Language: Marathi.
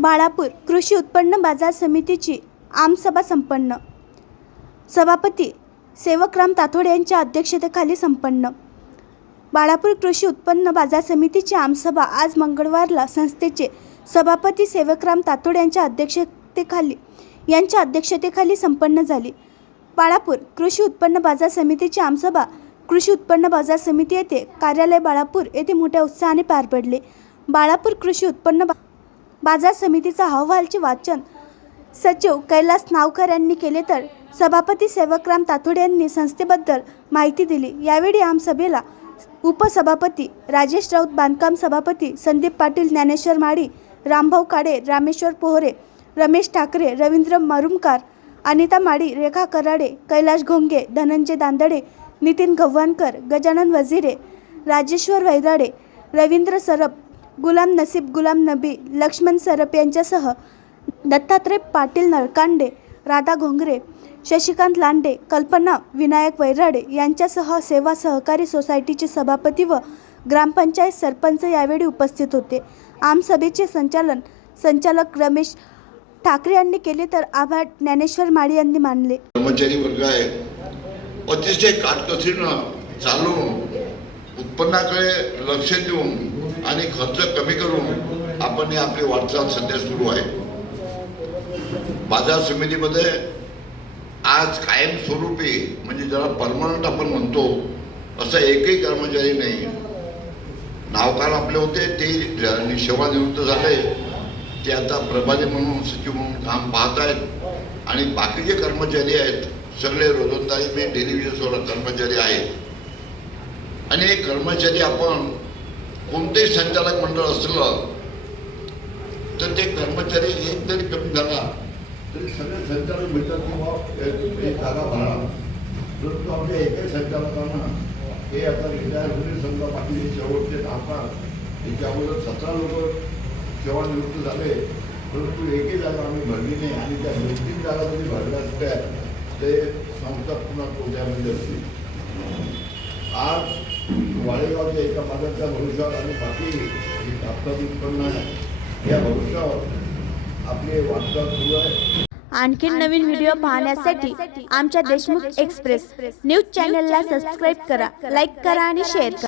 बाळापूर कृषी उत्पन्न बाजार समितीची आमसभा संपन्न. सभापती सेवकराम ताथोडे यांच्या अध्यक्षतेखाली संपन्न. बाळापूर कृषी उत्पन्न बाजार समितीची आमसभा आज मंगळवारला संस्थेचे सभापती सेवकराम तातोड यांच्या अध्यक्षतेखाली यांच्या अध्यक्षतेखाली संपन्न झाली. बाळापूर कृषी उत्पन्न बाजार समितीची आमसभा कृषी उत्पन्न बाजार समिती येथे कार्यालय बाळापूर येथे मोठ्या उत्साहाने पार पडले. बाळापूर कृषी उत्पन्न बा- बाजार समितीचा अहवालचे वाचन. सचिव कैलास नावकर यांनी केले तर सभापती सेवकराम तातोडे यांनी संस्थेबद्दल माहिती दिली. यावेळी आमसभेला उपसभापती राजेश राऊत बांधकाम सभापती संदीप पाटील ज्ञानेश्वर माळी रामभाऊ काडे रामेश्वर पोहरे रमेश ठाकरे रवींद्र मरुमकार अनिता माळी रेखा कराडे कैलाश घोंगे धनंजय दांदडे नितीन गव्हाणकर गजानन वझिरे राजेश्वर वैराडे रवींद्र सरप गुलाम नसीब गुलाम नबी लक्ष्मण सरप यांच्यासह दत्तात्रय पाटील नळकांडे राधा घोंगरे शशिकांत लांडे कल्पना विनायक वैराडे यांच्यासह सेवा सहकारी सोसायटीचे सभापती व ग्रामपंचायत सरपंच यावेळी उपस्थित होते. आमसभेचे संचालन संचालक रमेश ठाकरे यांनी केले तर आभार ज्ञानेश्वर माळी यांनी मानले. कर्मचारी वर्ग आहे. अतिशय काटकसरीनं चालून उत्पन्नाकडे लक्ष देऊन आणि खर्च कमी करून आपण आपली वाटचाल सध्या सुरू आहे. बाजार समितीमध्ये आज कायमस्वरूपी म्हणजे ज्याला परमनंट आपण म्हणतो असं एकही कर्मचारी नाही. नावकार आपले होते ते सेवानिवृत्त झाले ते आता प्रभारी म्हणून सचिव म्हणून काम पाहत आहेत. आणि बाकीचे कर्मचारी आहेत सगळे रोजंदारी मी टेलिव्हिजनवर कर्मचारी आहेत आणि हे कर्मचारी आपण कोणतेही संचालक मंडळ असलं तर ते कर्मचारी एक जरी कमी झाला तरी सगळे संचालक मिळतात किंवा एक जागा भरा. परंतु आमच्या एकही संचालकांना हे आता रिटायर होईल समजा बाकी शेवटचे कामगार त्याच्याबरोबर सतरा लोक सेवानिवृत्त झाले परंतु एकही जागा आम्ही भरली नाही. आणि त्या दोन तीन जागा जरी भरल्या असल्या ते संस्था पुन्हा कोट्यामध्ये असतील. आज वाळेगावच्या एका मागाच्या भविष्यावर आणि बाकी जी कापसाचं उत्पन्न आहे या भविष्यावर आपली वाटचाल सुरू आहे. आणखी नवीन व्हिडिओ पाहण्यासाठी आमच्या देशमुख एक्सप्रेस न्यूज चॅनलला सबस्क्राईब करा लाईक करा आणि शेअर करा.